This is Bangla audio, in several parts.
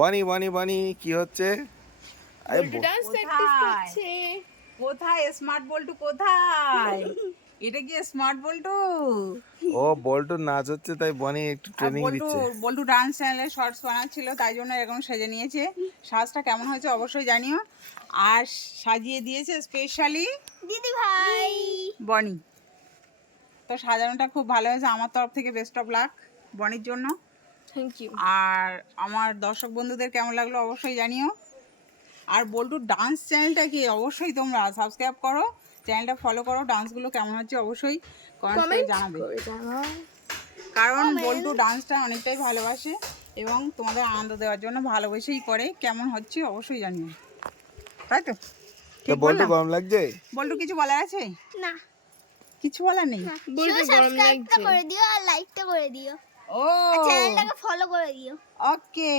বানি বানি বানি কি হচ্ছে? আরে বল্টু ডান্স প্র্যাকটিস করছে। কোথায় স্মার্ট বল্টু কোথায়? এটা কি স্মার্ট বল্টু? ও বল্টু নাচ হচ্ছে তাই বানি একটু আর ট্রেনিং বল্টু দিচ্ছে। বল্টু ডান্স চ্যানেলে শর্টস বানাচ্ছিল, তাই জন্য এরকম সেজে নিয়েছে। সাজটা কেমন হয়েছে অবশ্যই জানিও। আর সাজিয়ে দিয়েছে স্পেশালি দিদি ভাই বনি। তো সাজানোটা খুব ভালো হয়েছে, আমার তরফ থেকে বেস্ট অফ লাক বনির জন্য। Thank you. আর আমার দর্শক বন্ধুদের কেমন লাগলো অবশ্যই জানিও। আর বল্টুর ডান্স চ্যানেলটাকে অবশ্যই তোমরা সাবস্ক্রাইব করো, চ্যানেলটা ফলো করো, ডান্সগুলো কেমন হচ্ছে অবশ্যই কমেন্ট করে জানাবে। কারণ বল্টু ডান্সটা অনেকটাই ভালোবাসে এবং তোমাদের আনন্দ দেওয়ার জন্য ভালোবেসেই করে। কেমন হচ্ছে অবশ্যই জানিও, তাই তো? তো ঠিক বল্টু বললাম? গরম লাগছে? বল্টু কিছু বলার আছে? না, কিছু বলার নেই। বল্টু গরম সাবস্ক্রাইবটা লাগছে। করে দিও আর লাইকটা করে দিও ও আর চ্যানেলটাকে ফলো করে দিও। ওকে।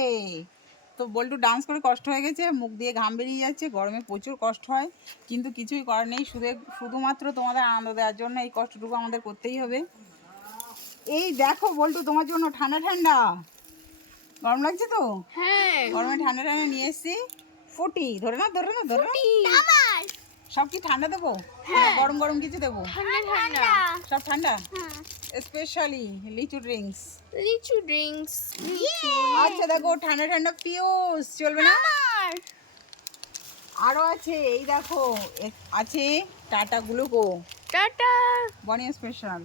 তো বল্টু ডান্স করে কষ্ট হয়ে গেছে, মুখ দিয়ে ঘাম বেরিয়ে যাচ্ছে, গরমে প্রচুর কষ্ট হয়, কিন্তু কিছুই করার নেই। শুধুমাত্র তোমাদের আনন্দ দেওয়ার জন্য এই কষ্টটুকু আমাদের করতেই হবে। এই দেখো বল্টু তোমার জন্য ঠান্ডা ঠান্ডা, গরম লাগছে তো? হ্যাঁ, গরমে ঠান্ডা ঠান্ডা নিয়ে এসেছি। ফুটি ধরে না ধরে না ধরে না। আমার সব কি ঠান্ডা দেবো? হ্যাঁ, গরম গরম কিছু দেবো? ঠান্ডা ঠান্ডা। সব ঠান্ডা, হ্যাঁ স্পেশালি লিচু ড্রিঙ্কস। লিচু ড্রিঙ্কস। আচ্ছা দেখো ঠান্ডা ঠান্ডা পিউস চলবে না? আমার আরো আছে, এই দেখো আছে টাটা গ্লুকো টাটা। বনি স্পেশাল।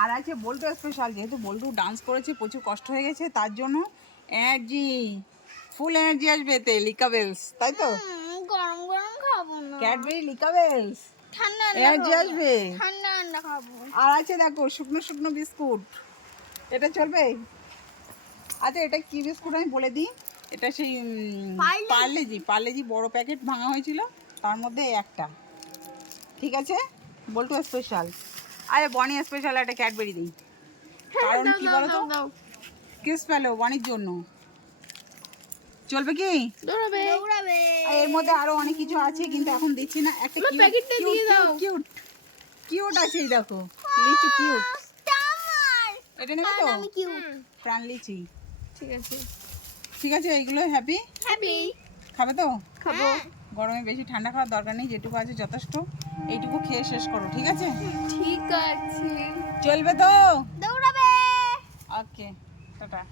আর আছে বল্টু স্পেশাল, যেহেতু বল্টু ডান্স করেছে প্রচুর কষ্ট হয়ে গেছে, তার জন্য এনার্জি, ফুল এনার্জি আসবে এতে। লিকাবেলস, তাই তো? গরম গরম খাবো না, ক্যাডবেরি লিকাবেলস, ঠান্ডা এনার্জি আসবে। ঠান্ডা ঠান্ডা খাবো। আর আছে দেখো শুকনো শুকনো বিস্কুট, এটা চলবে? আচ্ছা এটা কি বিস্কুট আমি বলে দিই, এটা সেই পার্লেজি বড় প্যাকেট ভাঙা হয়েছিল, তার মধ্যে একটা। ঠিক আছে, বল্টু স্পেশাল। আরে বনি স্পেশাল একটা ক্যাডবেরি দিই, কারণ কি বলো তো, দাও কিস পেলো বনির জন্য। চলবে কি? দৌড়াবে। দৌড়াবে। আর এর মধ্যে আরো অনেক কিছু আছে, কিন্তু এখন দিচ্ছি না। একটা আমার প্যাকেটটা দিয়ে দাও। কিউট কিউট আছে, এই দেখো লিচু কিউট, আমার এটা নেবে তো? আমি কিউ প্রাণ লিচি। ঠিক আছে, ঠিক আছে, এইগুলো হ্যাপি হ্যাপি খাবে তো? খাবো। গরমে বেশি ঠান্ডা খাওয়ার দরকার নেই, যেটুকু আছে যথেষ্ট, এইটুকু খেয়ে শেষ করো। ঠিক আছে, ঠিক আছে। চলবে তো? দৌড়াবে। ওকে, টাটা।